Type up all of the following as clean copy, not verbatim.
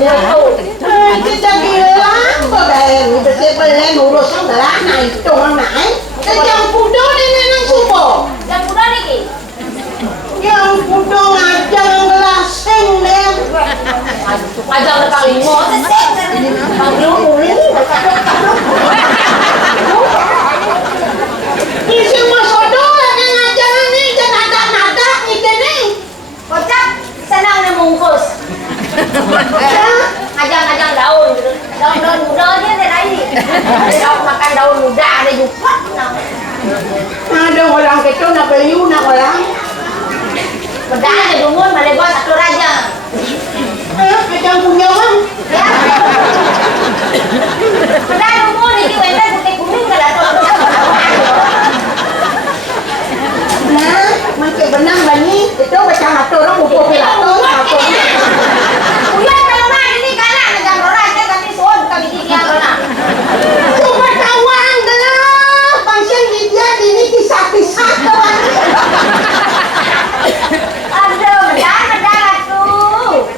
Kita gila, bagai kita beli ngurus sebelah naik cuma naik. Yang kudo ini nang supo. Yang kudo niki. Yang kudo ngajang gelasing deh. Ngajang kali mau sih. Panggil muli. Isi masodo lagi ngajang nih, jangan nada ide nih. Kocak senang nih bungkus. Ngajang daun gitu. Daun muda dia ada lagi. Daun makan daun muda ada juga. Ada orang itu nak beliu nak orang. Bedah aja dungun boleh buat satu raja. Kacang punya orang. Ya. Bedah dungun ini wenda putih kuning kada tahu. Nah, macam benang bani itu macam satu orang pupuk pilato. Uya kalau mah ini kana ngajang raja tapi soal kami dia kana. Cuma kawan dah, pasien dia ini kisah-kisah kawan. Aduh, bedah atuh.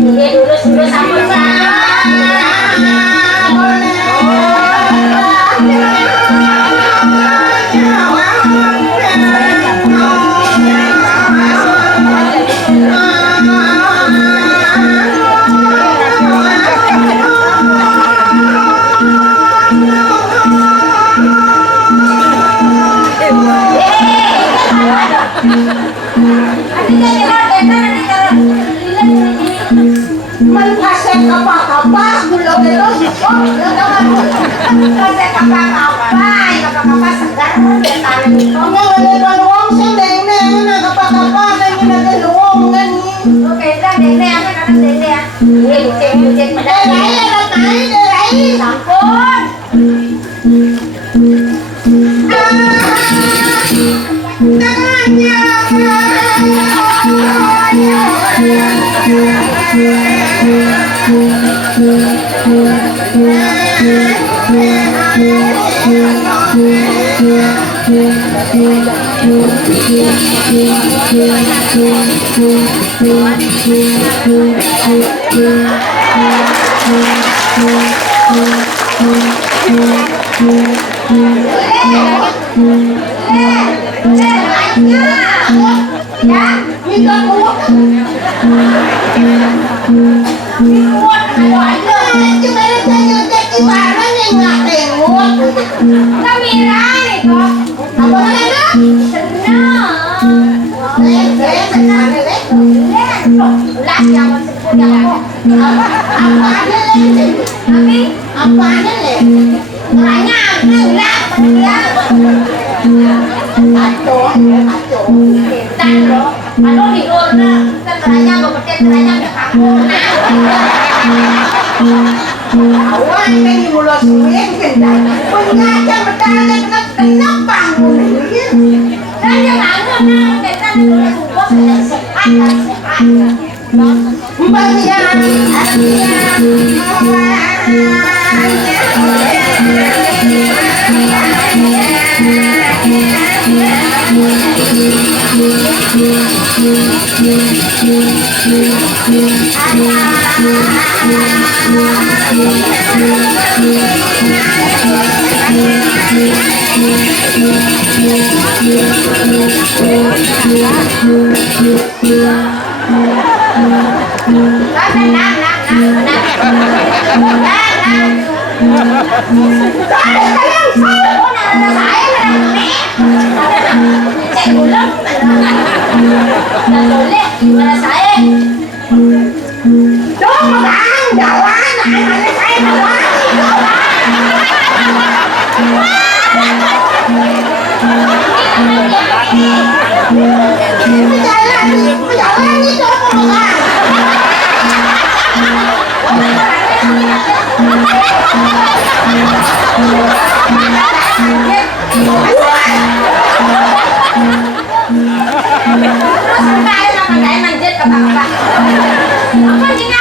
Ini dulu sama Menghasek apa-apa, belum terus. kasih apa-apa segar tangan itu. Enggak ada uang sih deng nak apa-apa lagi nak uang kan ni. Oke, dah dene apa kana dene ya. Ini bucin pada Derai. sampun. Awan ini mula suwe kendang. Pengajar bertanya kenapa ini? Dan yang anu kita sudah sehat. Jalan,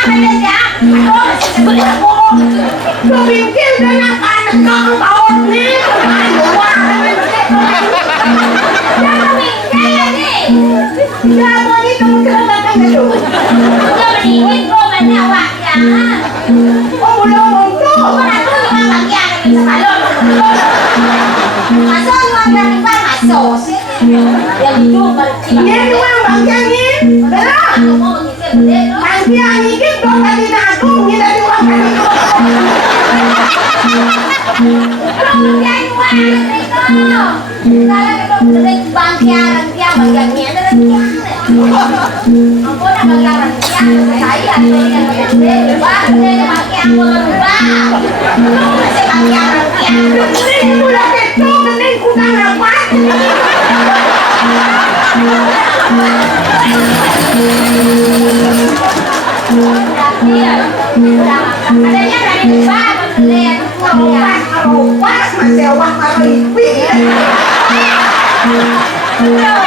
ada siap. Aduh, sebeli aku. Lu bikin dengan anak kau tahun nih. Wah, Jangan mikir ya nih. ya mau itu kelihatan itu. Udah mendingin kok mana awak ya. Oh, belum untuk. Kau nak tu dengan bagian yang bisa balon. Masuk uang dari mana masuk sih? Yang itu bercima. Ini uang bangkangnya. Benar. Aku mau mengisi beli tu. Bangkang ini kau tadi nak aku ni dari uang kami. Kalau dia uang itu. Kalau kita beli bangkian bagiannya ada bangkian. Aku nak bangkian saya tu yang beli bang beli bangkian aku berubah. Masih bangkian. Ini sudah ketuk, ini kurang apa? Adanya dari ubah beli Pas masih awak maripi. Duduk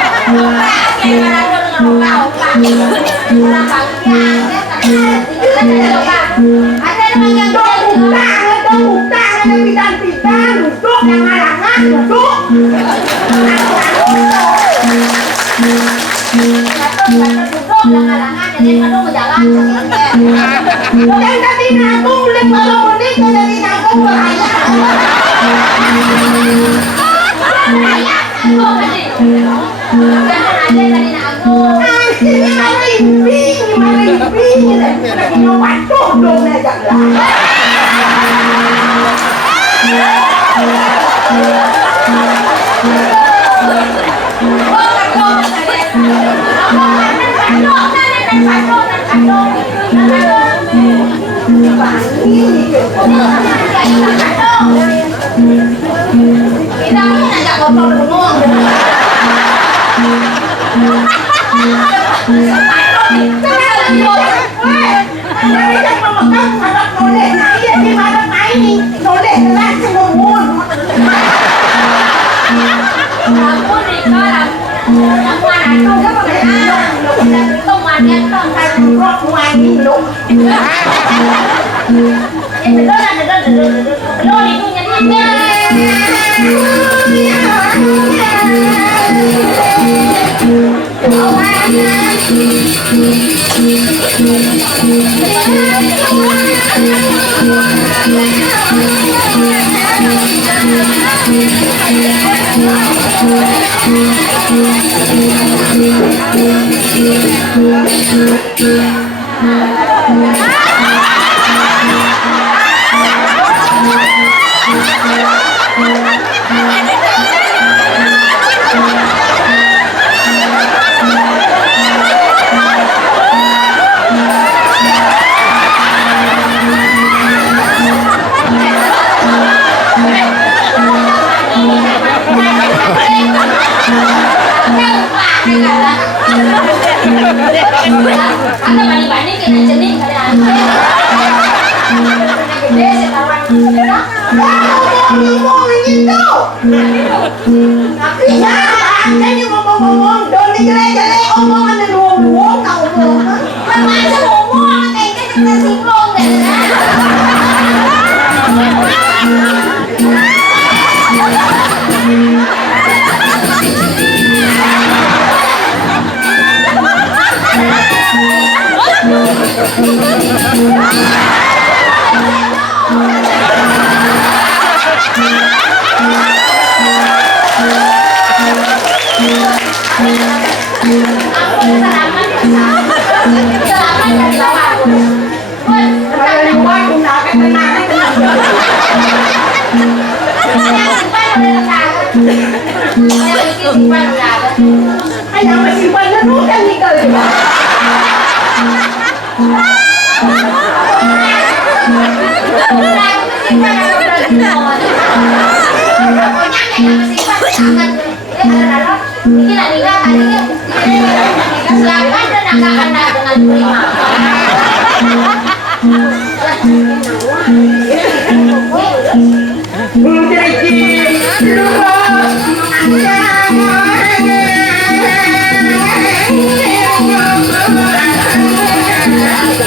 yang ngalangan, duduk. Yang tadi nabung beli kalau menit jadi nabung beraya. Ini maripi, lagi nyobacuh dong aja lah.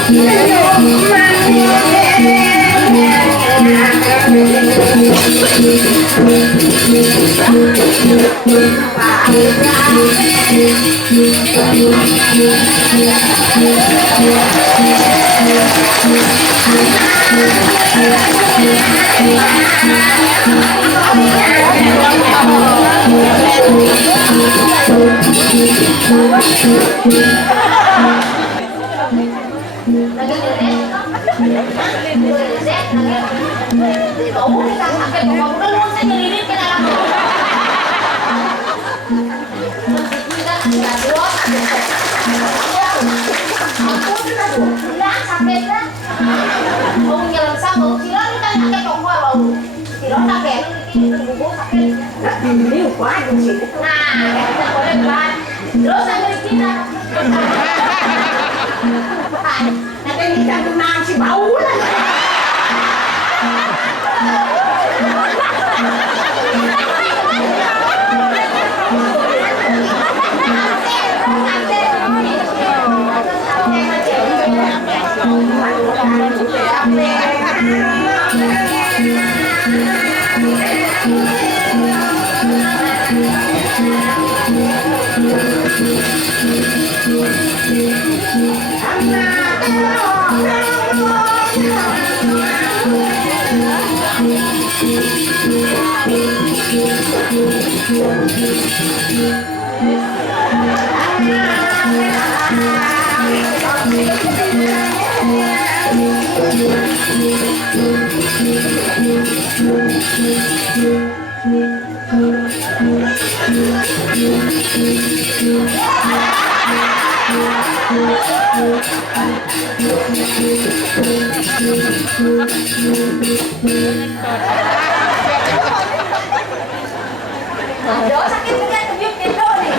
Thank you. Ini quá đi chị. Nanti kita kenang si bau lah. Aduh, sakit banget kebiuk tidur nih.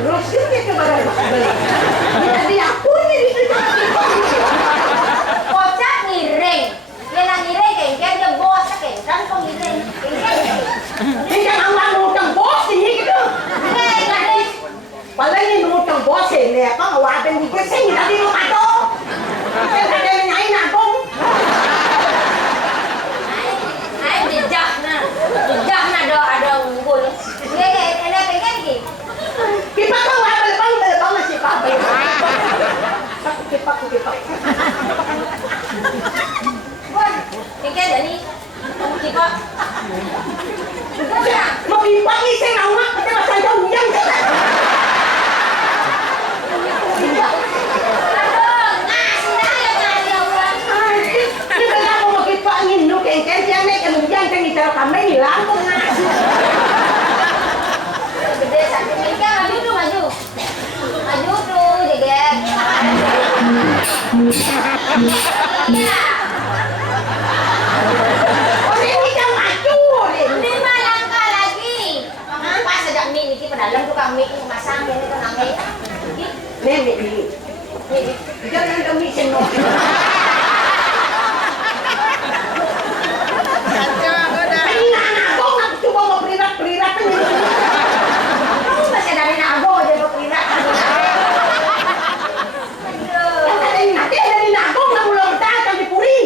Terus ini kepada jadi aku ini Kocak ngiring. Dia nang ngiring kayak dia bos kayak kan kok ngiring. ini kan orang ngutang bos ini gitu. Paling ini ngutang bos ini apa ngawatin di kesini tadi lu kado. Saya ada nyai nabung. Ai jejak na do ada unggul. Dia kayak pengen gitu. Kita tahu apa lepas masih pakai. Kipak. Wah, kayak jadi kita. Mau kipak ni saya nak kita masih ada hujan kita. Aduh, ngasih dah ya Allah. Kita nak mau kipak ni nu kengkeng yang ni kan hujan kan kita kami ni langsung ngasih. Gede sakit mikir maju tuh jeget. Ya. Oh ini kan maju ni. 5 langkah lagi. Pas sejak mie niki pedalam tukang mie masang ini tenang mie. Nenek ni. Jangan kami senok. Ini anak kau nak cuba mau berirak ni. Kamu masih dari nago aja berpindah. Aduh. Nanti ada di nabung nak pulang tak di puri.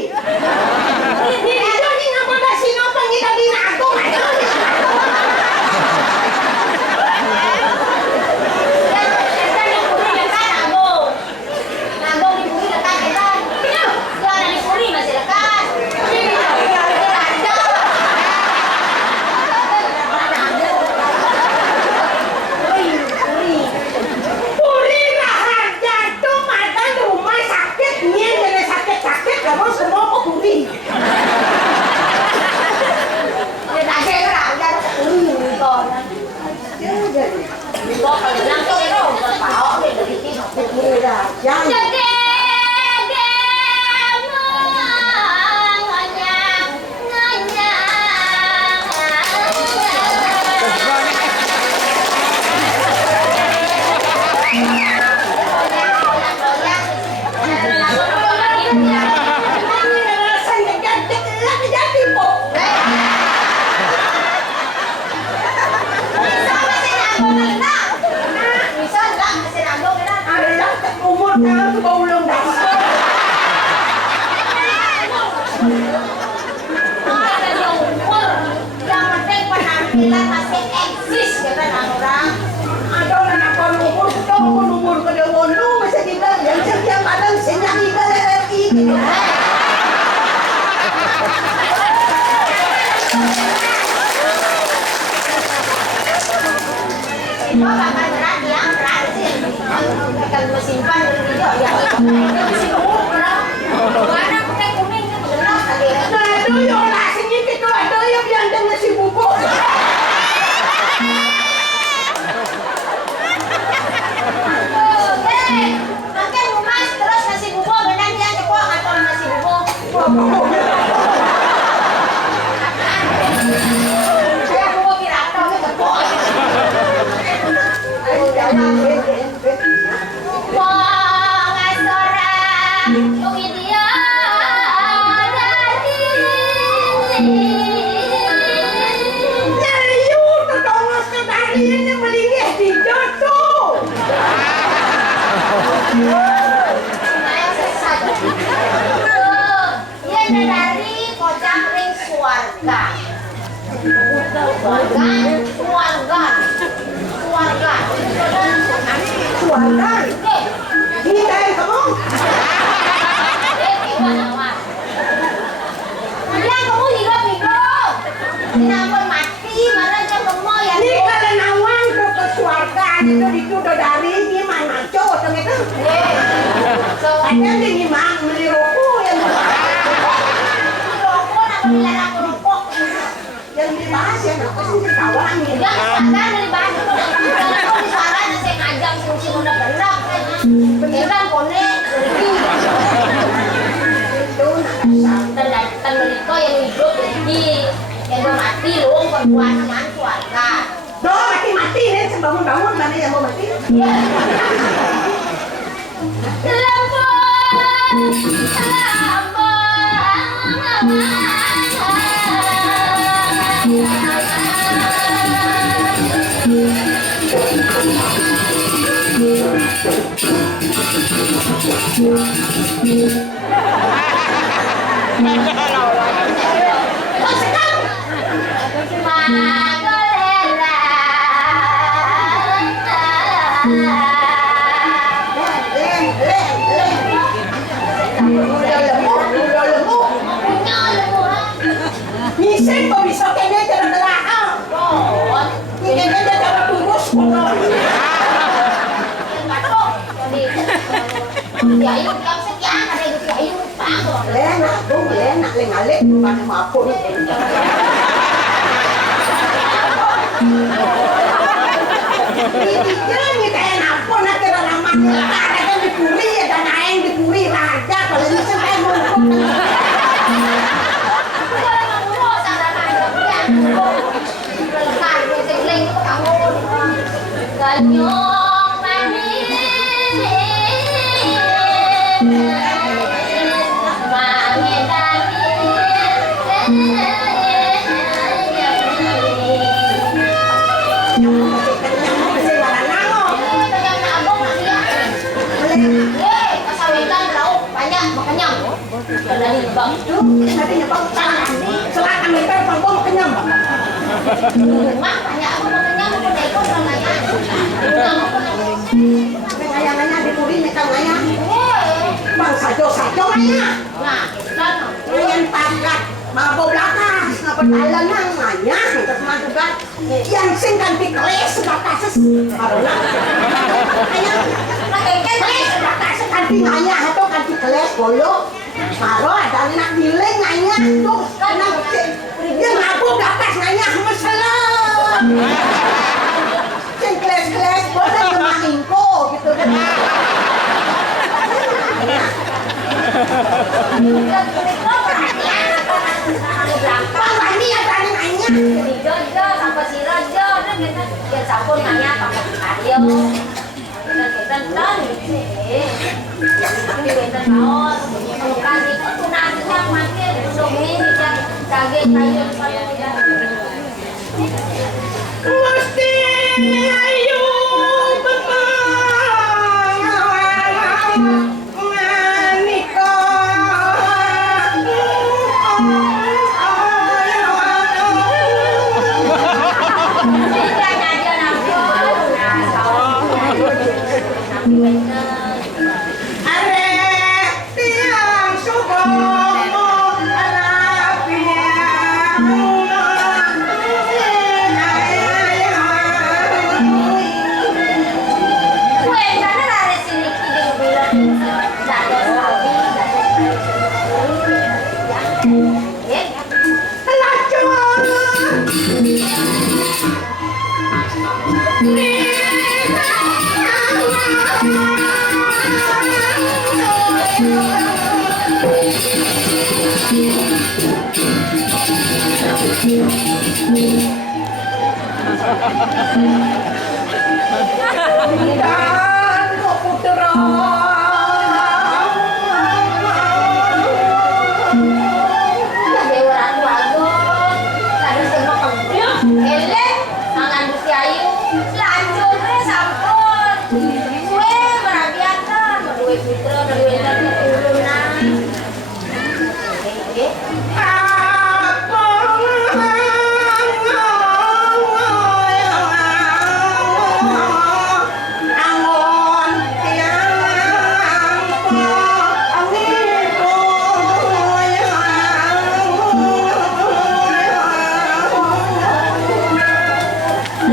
orang. Ada orang apa umur ke dewan lu masih kita yang setiap kadang senjang kita RRI gitu. Itu bakal berat ya, berat sih. Kalau mesimpan di video ya. Mesti kurang. Warna putih kuning itu benar tadi. Nah itu yo lah sedikit tuh ada yang dengan si bubuk. Makan humas terus nasi bubuk benar dia cepok atau nasi bubuk. Saya bubuk pirato ke cepok. Wong asora luwi dia dari Ayo tetangga sekalian yang melingih di jodoh. Iya dari kocak ring suarga. Suarga. Suara kita yang kamu. Kamu hidup. Kenapa mati? Mana kamu ya? Ini kalau nawang ke kesuargaan itu dari gimana cowok itu. Ada di gimana beli rokok yang Rokok nak melarang rokok. yang dibahas ya apa sih kawan ini. Enggak misalkan dari bahasa kalau misalkan saya ngajak fungsi udah benar kan kone Itu nak dan mereka yang hidup jadi yang udah mati lu perempuan sama keluarga. doh mati nih bangun mana yang mau mati. Misen kok bisa kayaknya jalan telahan. Ini kayaknya cara kurus. Ya itu yang sekian ada itu ya itu pak. Enak lengalek bukan maupun. Ini kayak apa nak kira lama ada kan dipuri ya dan yang dipuri raja kalau ini sampai mumpung. Ganyong manis Nanti nyebang selatan mereka panggung kenyam. Mak banyak aku mau kenyang aku neko nanya. Ngayang-ngayang dipuri mereka ngayang. Bang sajo ngayang. Nah, kan Yang pangkat mabok belakang, ngapa talan nang ngayang terus juga yang sing kan dikeles batas karena ngayang keles batas kan ngayang atau kan dikeles bolo karo ada anak giling ngayang tuh karena dia mabok batas ngayang meselem sing keles bolo ngingko gitu kan. Bang ini ya tadi nanya. Jojo sampai si Rojo dan kita sampun nanya pakai Aryo. Kita dan ini. Kita mau bukan itu nanti yang makin dongeng dia kaget kayu Mesti ayo Dan kok putra Dewan bagus, tadi semua kembang, elek, mangan besi ayu, lanjutnya sampun, kue merabiakan, berdua fitro, berdua turunan,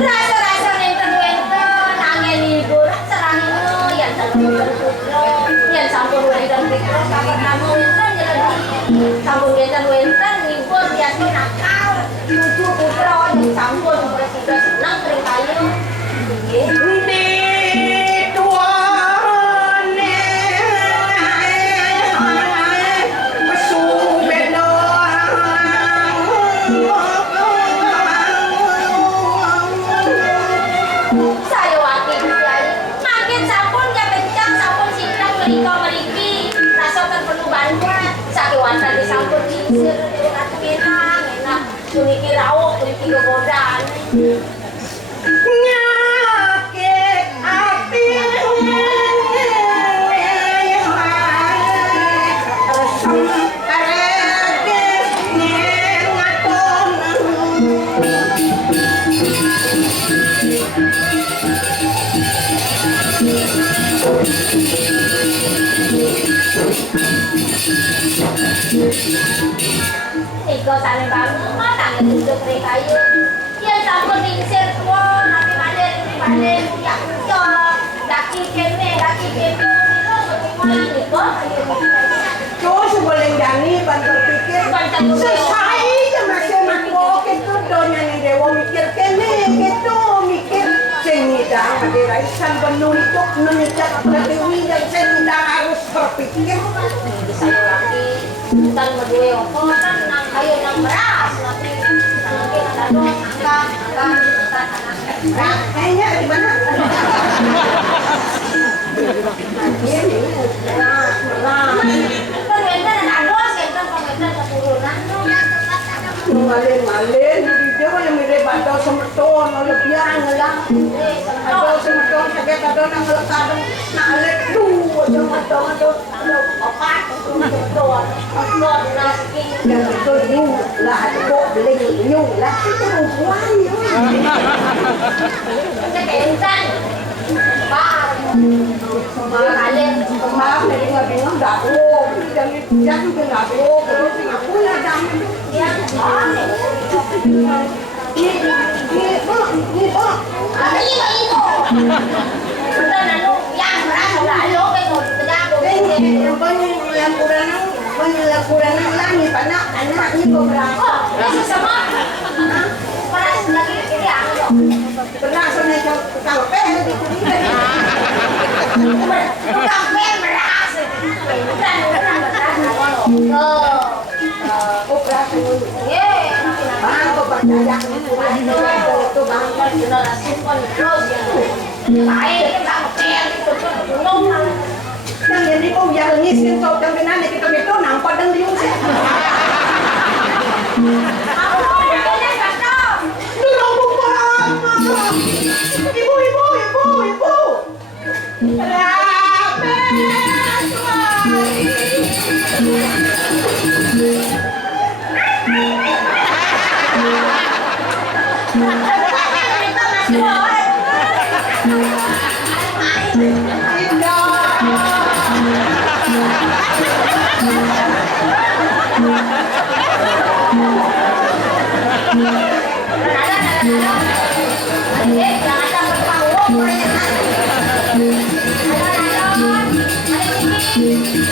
rasa-rasa nenten-nenten, angin libur, serahin yang terputer yang sampun wenten fitro, kabar kamu wenten jadi sampun wenten libur biasa nakal, lucu putra yang sampun bersih senang kering kayu, saya wakil kiai makin sampun ya kencang sampun silang mereka meriki rasakan penuh bantuan sakiwatan di sampun diusir dengan pinang enak suniki rawok suniki kegodaan nyakit hati resem karegis nyengaton Iko saling bangun matang yang duduk kering kayu yang sampun diusir tua nanti panen ya kucok daki kene itu bagaimana Iko terus boleh dani bantu pikir selesai aja masih makwo gitu donya nih dewa mikir kene gitu mikir senida madiraisan penuh itu menyejak perdewi dan senida harus berpikir saya lagi bukan berdua opo kan nang kayu nang beras nanti ada dong angka kayaknya di mana kan wenten ada dos enten pemeten keturunan malin di dia yang mirip atau semeton lebihan lah atau semeton sakit atau nang lekadang nak lek dua semeton atau opat keturunan otot nasi yang itu new lah kok beli new lah itu bukan kekentan bar kalian kemarin dari nggak bilang nggak oh jangan juga nggak oh terus aku ya jangan yang ini ada itu sudah nanu yang beras lalu ke tegak yang kurang langit anaknya beberapa masih sama beras lagi yang pernah sebenarnya kalau pengen itu bukan beras bukan operasi bang kok percaya itu bang generasi penerus baik kita pakai itu gunung yang jadi kok biar ngiskin sok dan kenanya kita itu nampak dan liung sih aku mau kayaknya nggak tahu dorong bukan ibu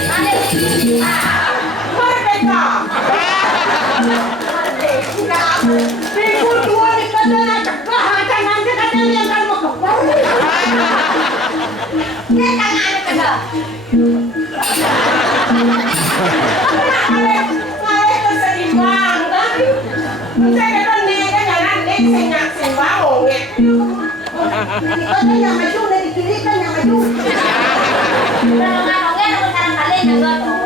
rame Merdeka! Minggu dua di kadang cegah aja nanti kadang yang kan mau kembali. Dia tangan kena. Ngalet kesedihan kan? Saya kan dia kan jalan dek senyak senbau nge. Kita yang maju dari kiri kan yang maju. Kalau ngarongnya aku sekarang kalian juga tuh.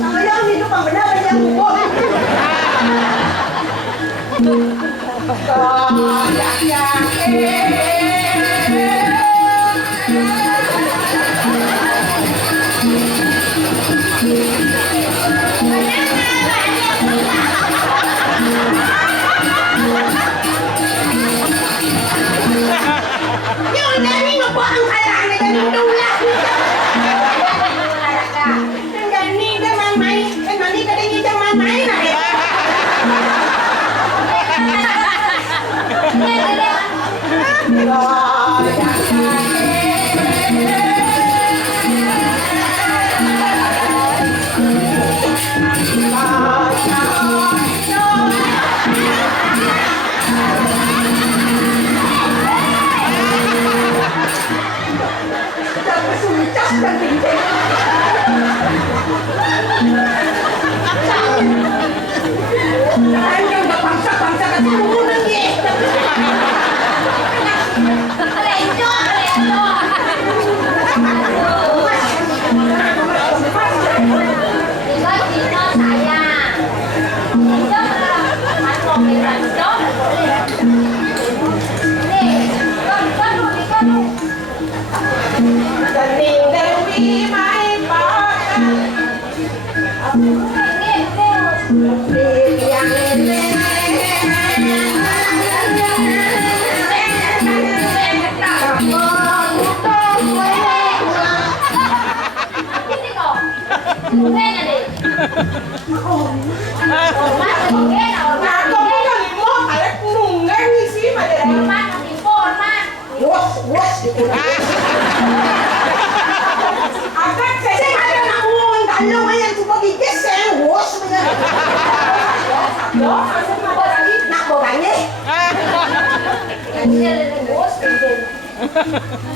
Sama yang hidup yang benar yang hukum. Yung nani nga po ang karang na ganun dula. Ang gani naman may, ang mani ka din yung mamay na eh. Tapos umicas ng bintay. Hanggang napangsa-pangsa ka sa unang eh. Galing Dewi may baka.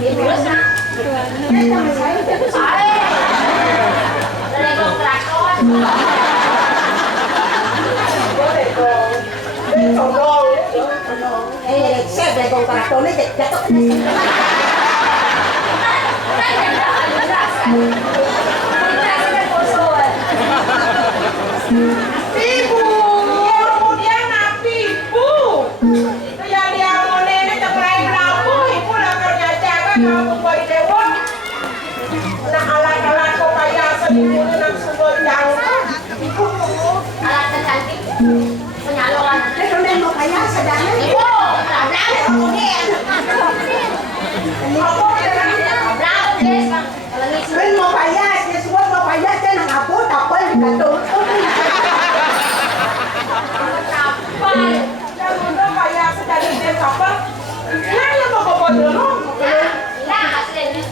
Bigyan Siyempre, kung karakter na, dapat na Pibu! Kemudian pibu! Kaya dia mau nenek terkait lampu, ibu lah kerja jaga kamu boy dewa. Nak alat-alat kau kaya sendiri nak sumber jangka. Alat tercantik penyaluran. Kemudian mau kaya sedang ibu. Kemudian. Kan mau kaya, semua mau kaya saya nak apa? Tapal digantung. Kamu kaya sedang dia kapal. Nah, yang mau bawa dulu. Lah asli ni.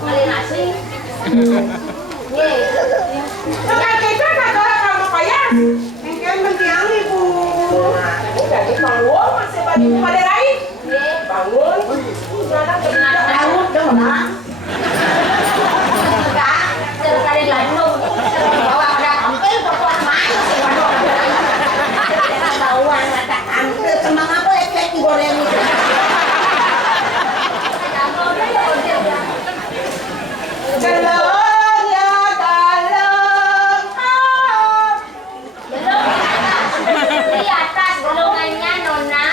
Kali nasi. Ye. Bukan kita kata kamu kaya. Mungkin mendiang ibu. Jadi bangun masih banyak pada lain. Ye. Bangun. Bangun dong lah. Enggak. Terus kali Bandung. Bawa ada kampil bawa mana sih Bandung. Bawang ada kantil semang apa efek goreng itu. Gelong ya galong. Belum di atas golongannya Nona.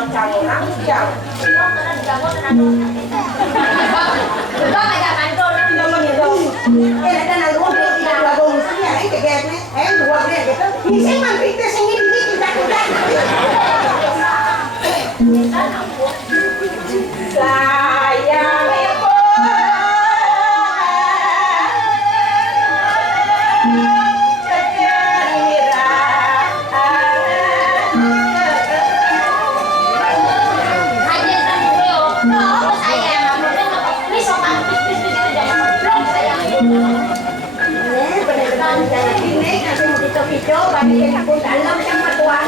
macam orang jam. Có ai gặp anh rồi Đâu mà nhìn đâu. Cái này đúng không? Cái là gồm cái này cái gẹt này. Em đúng không? Cái đó. Thì xem mà biết cái sinh đi kita kita. Sayang ibu. Coba bikin aku dalam sama tuan.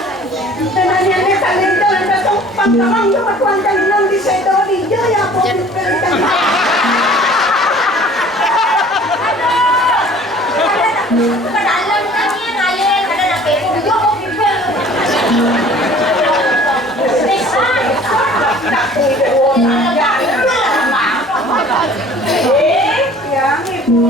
Tenannya kalian dalam datang pangkalan sama tuan dalam di sedo di jaya aku berikan. Dalam kami ngalir ada nak kepo yo kok pipel. Yang ibu.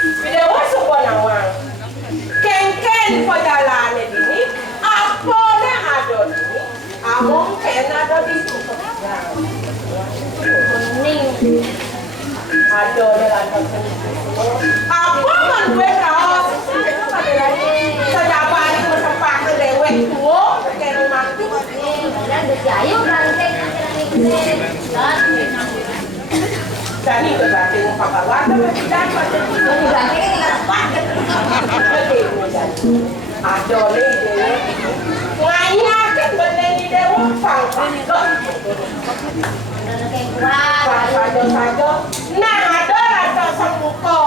Video sebuah nawang ken perjalanan ini apa dah ada ini among ken ada di situ ada dalam apa man gue ras sejak hari bersempat ke dewek tua ke rumah tu Dan berjaya ranting dan itu berarti muka kawan tapi tidak pada itu berarti kan tinggal empat. ada ni dia ngaya kan benda ni dia fang saja nah ada rasa semuka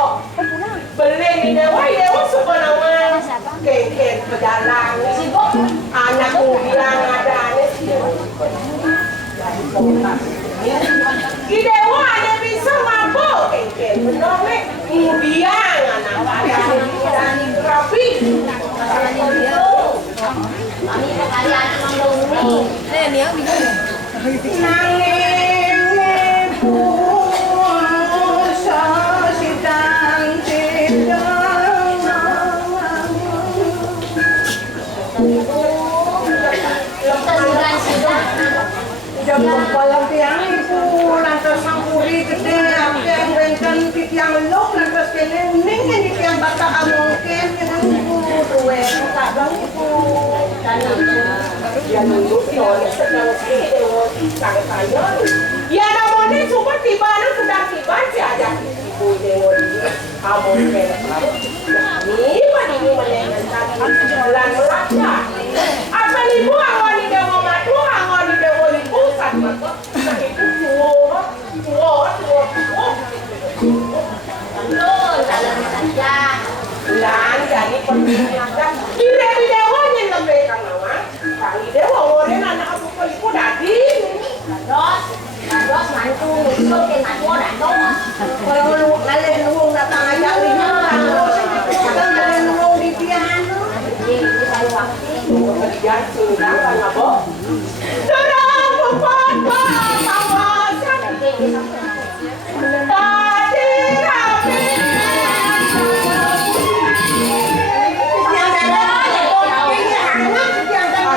beli ni dia suka nama ken berjalan anak bilang ada ni Ide wa ada bisa mabuk ken menome kemudian anak ada dan rapi Kami kalian membangun nanging puasa sidang Jangan palang tiang ibu lantas sampuri gede yang rengkan di tiang lok lantas kene uning di tiang bata amongken yang ibu duwe tak bang ibu dan yang ibu oleh sedang dewa sang saya ya namanya cuma tiba sedang tiba saja ibu dewa amongken ini menenangkan bulan melaka apa nih bu awan di dewa madu awan di dewa pusat maka itu tua dalam saja. lan jadi pendidikan kira di dewa yang lebih kang nama kang dewa orang anak aku ibu dadi Terus mantu itu ke mantu dan dong. kalau lu ngalen luung datang aja lima kan dari luung di piano Ini saya waktu. kemudian sudah kan apa dorong bukan kawasan tadi rapi yang ada ini anak yang ada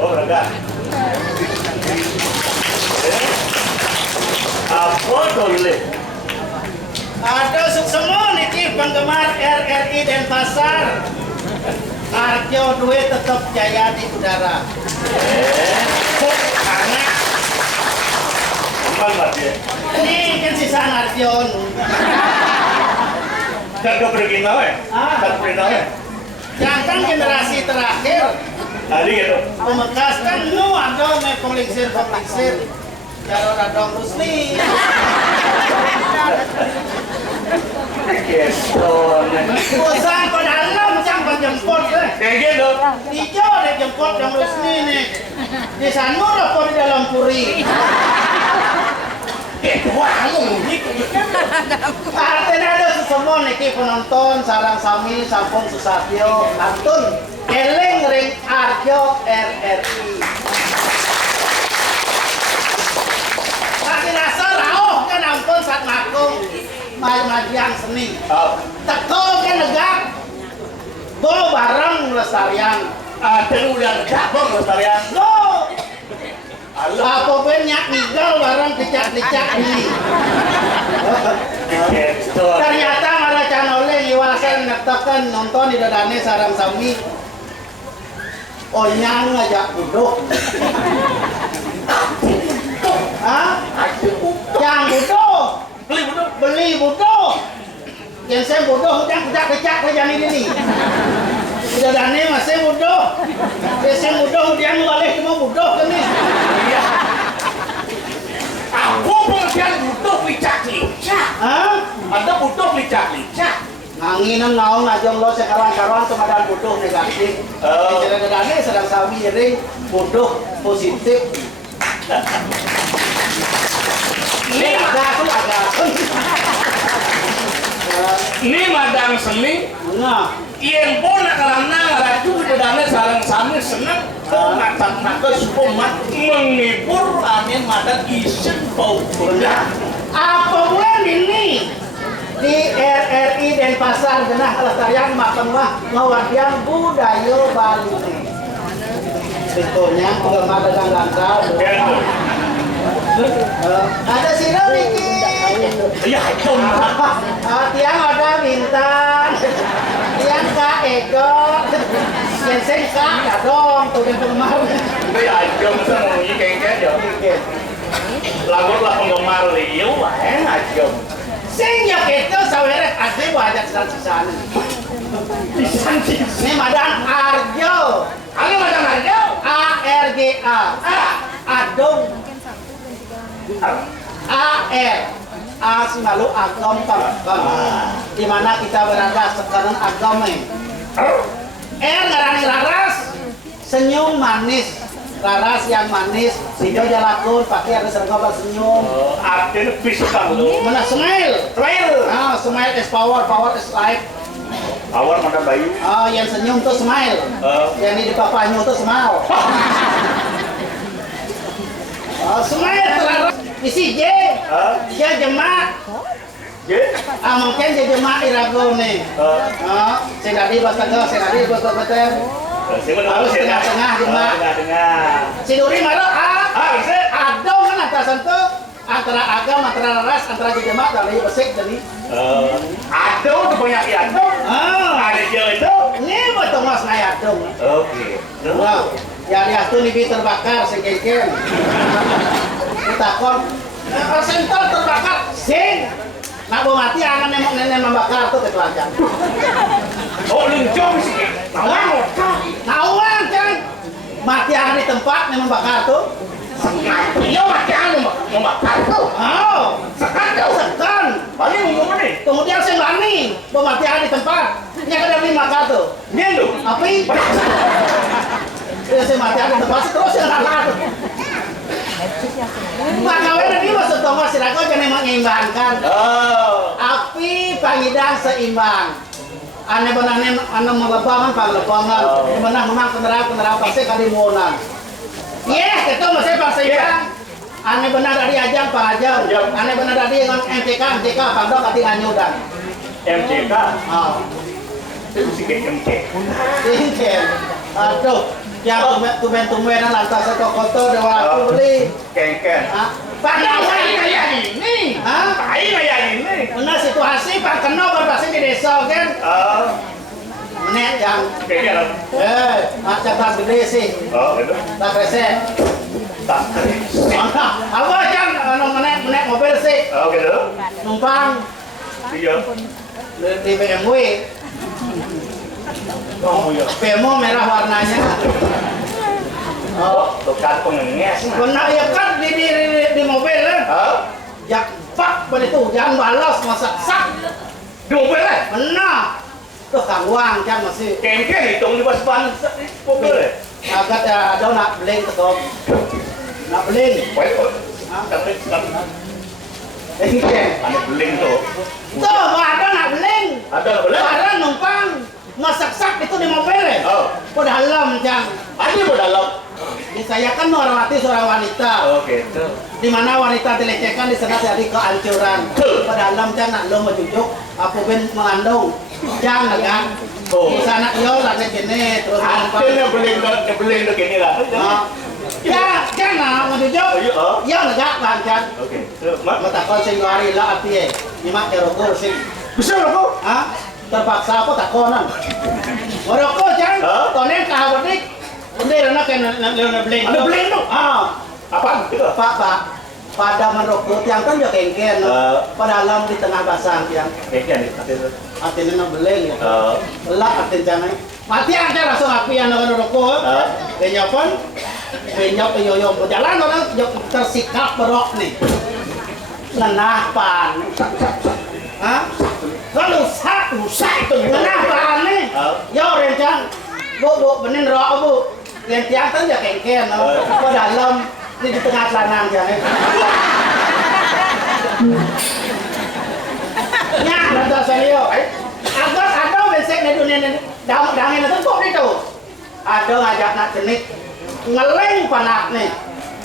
Oh, enggak. Apa boleh? Ada semua nih penggemar RRI Denpasar. Arjo duit tetap jaya di udara. Anak. Kembali dia. Ini kan sisa Arjon. Kan kau pergi nawe? Kan pergi nawe? Jangan generasi terakhir. Tadi gitu. Pemekas kan nu ada me penglingsir. Jaron adong Rusli. Keston. Bosan pada alam macam jemput deh. Kayak gitu. Hijau deh jemput yang Rusli nih. Di sana apa di dalam puri. Wah, lu Artinya ada semua niki penonton sarang sami sampung susatyo antun eling ring Arjo RRI. Kasih rasa rauh kan ampun saat makung majuan seni. Teko kan negak go bareng lestarian. ada udah capok lestarian. Go apa banyak ninggal bareng dicak-dicak ini. Keston. Ternyata malah canoleng iwasan nektakan nonton di dadane sarang sami. Onyang ngajak buduk. Hah? Yang buduk. Beli buduk. Yang saya buduk udah kecak aja ini. Di dadane masih buduk. Saya buduk dia balik cuma buduk kan nih. Aku pengertian butuh licak-licak. Hah? Ada butuh licak-licak. Nganginan naon ajong lo sekarang-karang kemadaan bodoh negatif. Jadi sedang sami ring bodoh positif. Ini agak. Ini madang seni. Nah, Yang pun karena ratu dedane sarang sami senang nak sukumat menghibur amin madang isen bau belah. apa bulan ini di RRI Denpasar genah kelestarian makamah ngawadian budaya Bali. Betulnya penggemar dagang langka. Ada sino Niki. Ya itu Tiang ada Bintang, tiang Kak Eko, yang sen Kak Kadong, tuh yang penggemar. Bây giờ chung sao ngồi như kèn kết được là penggemar liu lah chung Sen yang itu saudara asli banyak sisa-sisa ini Madan Arjo, Ano madang Arjo? ARGA, Adong, AR, A Singalu Agam Pangkam, di mana kita berada sekarang Agam R ngarani Laras, senyum manis. Laras yang manis, video jalakun, pakai harus sergap senyum. Artinya bisa kan lu Mana smile? Smile is power, power is life. Awal madang bayu Yang senyum tuh smile. Yang di papanya tuh smile. Smile terlalu. Isi J. Dia jemaat. Jadi Mungkin dia jemaat irago nih. Saya tadi betul-betul. Harus tengah-tengah jemaat. Tengah-tengah Si Duri marah bisa. Adong kan atasan tuh antara agam, antara ras, antara jemaat dari besek dari. Aduh, tuh banyak ya dong. Ada jalan itu. Ini betul mas ngayat dong. Oke. Wow, ya dia tuh nih terbakar sekeken. Kita kon, sentol terbakar, sing. Nak mau mati akan nenek membakar tuh ketuacan. Oh, luncur sih. Nawan kan, mati akan di tempat nenek membakar tuh. Iya, mati anu membakar tuh. Oh, Sekan tuh. sekan. Paling ngomong nih. Kemudian saya bani, mau mati akan di tempat. Yang ada di makar tuh. Ini tuh. Api. Ya saya mati akan di tempat terus yang lalat. Makanya ini maksud Thomas Sirako jangan mengimbangkan. Api pangidang seimbang. Ane benane ane melebangan panglebangan. Menang menang kendaraan pasti kalimunan. Iya, itu masih seimbang. Ane benar dari ajang pangajang. Ane benar dari dengan MTK pangdok kati nganyudan. MCK. Oh, Itu sih kayak MC. tinggal. Aduh, yang tumen-tumenan lantas satu kotor dewa aku beli. Kengken. Padahal Tai kayak ini. Hah? Tai kayak ini. Benar situasi Pak Keno berpasti di desa kan? Menek yang Kayaknya macam tas gede sih, gitu. tak resep. Tak. Apa yang menek mobil sih, Gitu. numpang Iya. di BMW. Oh, iya. BMW merah warnanya. Oh, tukar pengenges. Benar ya kan di mobil kan? Ya pak begitu, jangan balas masa sak. Di mobil lah. Benar. Tuh kangwang kan masih. Kengken hitung di pas ban mobil. Agak ada nak beling tetap. Nak beling. Baik, tapi Engke. ada beling tuh. Tuh, ada nak beling. Ada beling. Barang numpang masak-sak itu di mobil ya? Oh. Kok dalam, Jang? Ada di dalam. Saya kan orang mati seorang wanita. Oh, gitu. Di mana wanita dilecehkan di sana jadi kehancuran. Pada dalam Jang nak lo mencucuk, aku ben mengandung. Jang kan? Oh. Di sana yo lagi gini terus numpang. Ada beling tuh gini lah. Ya, jangan mencucuk. Ya enggak bang Jang. Oke. Mak, Mata kon sing wari lah arti ya. Nyimak ya rokok sing. bisa aku? Hah? Terpaksa aku takonan. Merokok Jang. Tonen kahawadik. Bener nak kena beling. Ada beling tuh. Apa? Gitu. Pak, pada merokok yang kan ya kengken. Pada alam di tengah basang yang Kengken itu. artinya nak beling ya. Belak artinya mati aja langsung api yang nak merokok. Benyopan, benyop yoyom berjalan orang tersikap berok nih. Nenah pan. Hah? Kalau rusak itu nenah pan nih. Yo rencang. Bu, benin rok bu. Yang tiang kan ya kengken. Pada dalam ini di tengah celana aja nih. Nya, nonton serius. Ada besek di dunia ini. Dangin itu kok itu. Ada ngajak nak jenik ngeleng panak nih.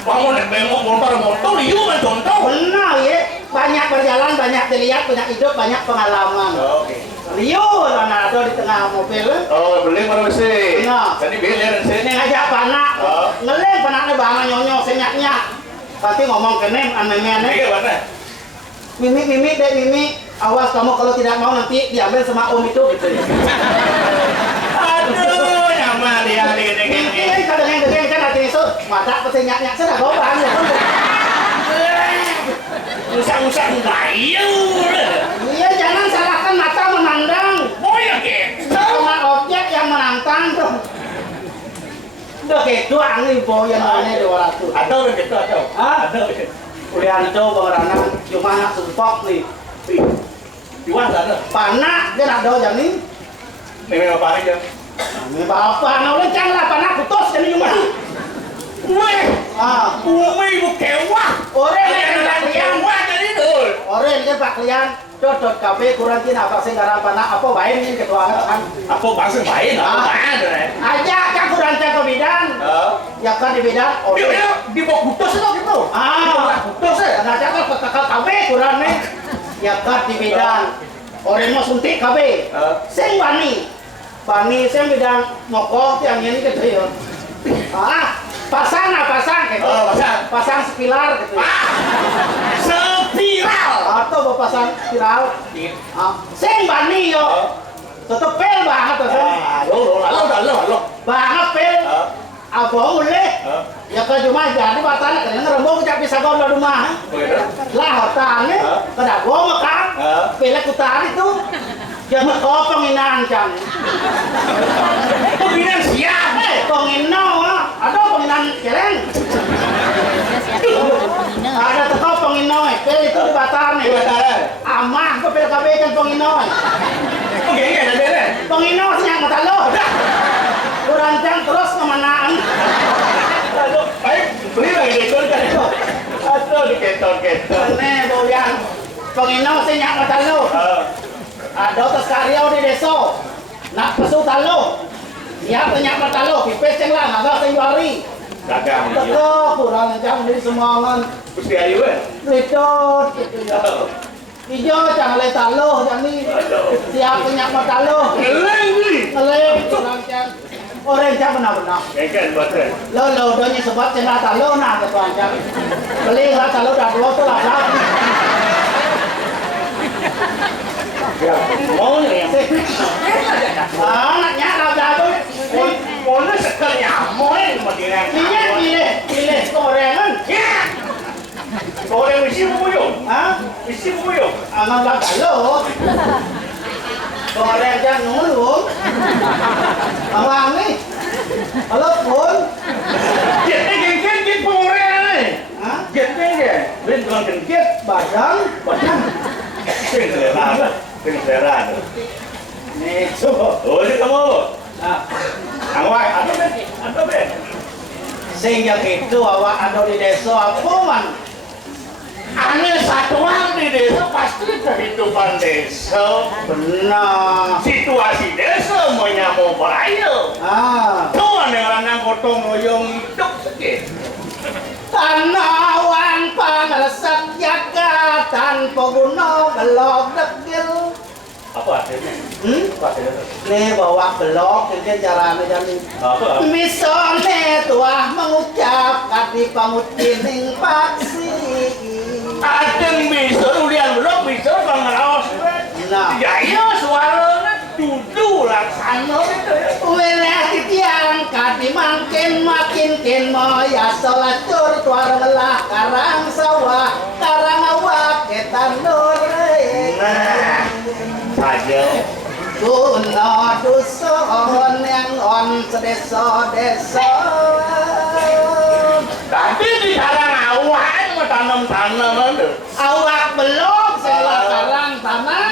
Bangun bengok motor liu kan contoh. Benar ya. Banyak berjalan, banyak dilihat, banyak hidup, banyak pengalaman. Oke. Rio mana ada di tengah mobil. Oh, beling mana mesti? Nah. Tadi beling sini. Ini ngajak panak. Ngeleng panaknya bang nyonyo senyaknya. Pasti ngomong ke nem ane-ane. Iya mana? Mimi deh Mimi. Awas kamu kalau tidak mau nanti diambil sama om itu gitu ya. Aduh, nyaman dia gini. Ini kadang-kadang kan hati itu mata pesenyaknya sudah bawa bahan ya. Usah gayu. Iya jangan salahkan mata memandang. Oh ya gitu. Sama objek yang menantang tuh. Udah gitu angin boyan mana 200. Ada udah gitu ada. Ada. Kuliah itu pengerangan cuma nak sumpok nih. Iwan ada. Panak dia nak do jani. Memang apa aja. Ini apa? Nah udah jangan lah panak putus jadi cuma. Weh, umi bu kewah. Orang Yang yang kewah jadi dul. Orang ini Pak Klian, cocok kafe kurantina apa sih gara panak apa baik ini ketua kan? Apa bahasa baik? Apa ada? Aja kan kurantina ke bidan. Ya kan di bidan. Dia di bawah putus itu gitu. Putus ya. Nah jangan kakak kafe kurang nih. Ya kan di bidan. Orang mau suntik kafe. Sing bani sing bidang mokok yang ini gitu ya. Pasang gitu. Oh, Pasang spiral gitu. Spiral. Atau pasang spiral. Sing bani yo. Tetep pel banget tuh. Lo. Banget pel. Abang mulai. Ya ke rumah jadi batana kan ngerembong cap bisa kon di rumah. Lah hotane kada gua makan. Pelek utari tuh. Jangan kau penginan can. Penginan siapa? Pengino, ada penginan keleng. Ada teko pengino, pel itu di Batam nih. Aman, kau pel kabekan pengino. Oke, ada. Pengino siang mata lo. Kurancang terus kemanaan. Aduh, baik, beli lagi dekor kan itu. Aduh, diketor. Nih, doyan. Pengino siang mata lo. Ada tes karya di desa. Nak pesu talo. Ya banyak mata lo, pipes yang lah, nggak sing wari. Dagang. Betul, kurang jam dari semangan. Mesti ayu kan? Litot gitu ya. Ijo jangan le talo, jangan ni. Siap banyak mata lo. Ngeleng kurang jam. Orang jam benar-benar. Kan betul. Lo doanya sebab cina talo nah ketuan jam. Beli lah talo dah dua tu lah. Mau ni. Anaknya dah tu. Mau ni sekarang mau ni mendingan. Pilih korengan. Orang mesti buyung. Mesti buyung. Amal dah talo. Koreng jang nulung. Awang ni. Halo pun. Geng orang ni. Geng. Beli tukang geng. Badang. Keneran. Ni so. Oh, ni kamu. Awak ada ben. Sehingga itu awak ada di desa apa man? Aneh satu orang di desa pasti kehidupan desa. Benar. Situasi desa menyamuk bahaya. Tuh aneh orang yang gotong royong hidup sedikit. Tanawan pangalsak jaga tanpa guna belok dekil. Apa artinya? Apa artinya? Nih bawa belok jadi caranya jadi. Apa? Misalnya tuah mengucap kati pamutin paksi. Adeng bisa ulian belum bisa pengarawas. Nah. Ya iya suaranya duduk laksana itu ya. Wilayah titian kati makin moya solacur tuar melah karang sawah karang awak ketan lore. Nah, saja. Kuno dusun yang on sedesa-desa. Tapi di sarang awak mau tanam ada. Awak belum setelah karang tanah.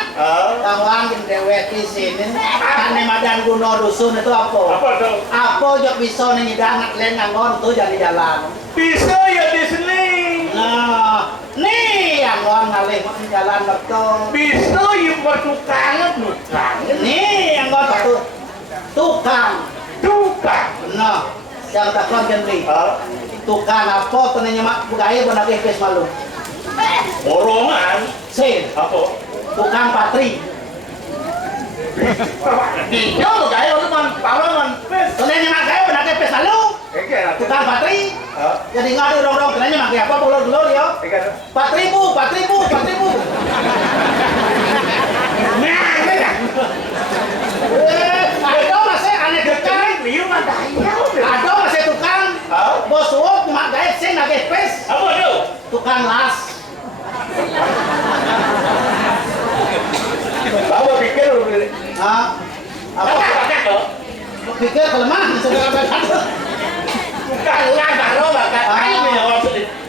Tawang dewek di sini. Kan madan kuno dusun itu apa? Apa tuh? Apa jok bisa nih dangat lengangon tuh jadi jalan. Bisa ya di sini. Nah, nih yang orang ngalih jalan betul. Bisa ya bertukang. Nih yang orang tukang. Nah, yang tak konjen nih. Tukang apa tenanya mak budaya benar kepes malu. Borongan. Sin, Apa? tukang patri. Dia mau gaya teman pahlawan pes. Tenanya mak gaya benar kepes malu. Tukang patri. Jadi ngadu dong tenanya mak apa dulu ya. 4.000. Ada masih aneh tukang. Ada masih tukang. Bos uap mak gaya sing nagih pes. Apa tu? Tukang las. Bawa pikir Apa? Pikir kelemahan saudara berkata. Bukan lah baru bakat. Ayo awal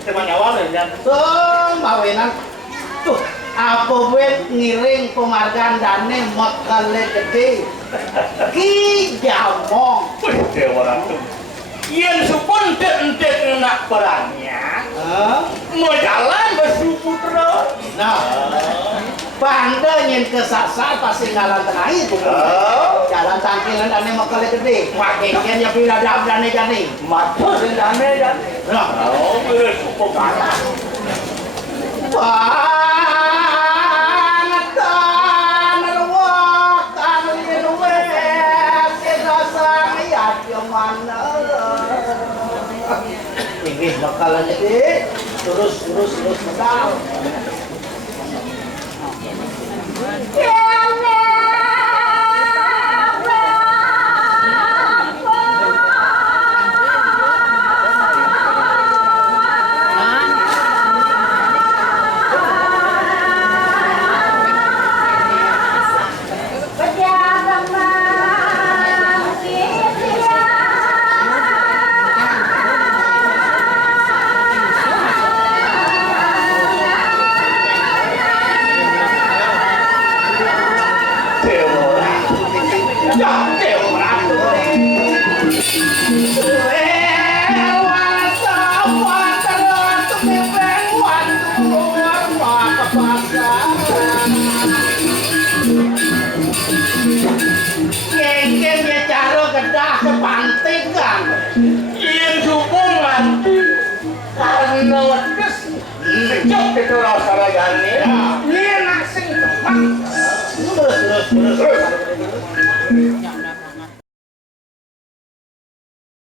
teman awal dan Bawenan. Tuh, apa buat ngiring penghargaan dane mokale gede. Ki jamong. Dewa ratu. Yang supun dek nak perangnya. Mau jalan bersyukur terus. Nah, panda nyen kesasar pasti ngalan tenai. Jalan tangkilan dane mokale gede. Makin yang biladab dane jani. Matur dane dan. Nah, Oh, bersyukur kalah. Pangetan ruwak kalin wes rasa ya mana bakalan jadi terus pedang. Gengnya cara kedah kepantingan Yang hukuman karena wedes secok itu rasa rayane. Ini nak sing tepat. terus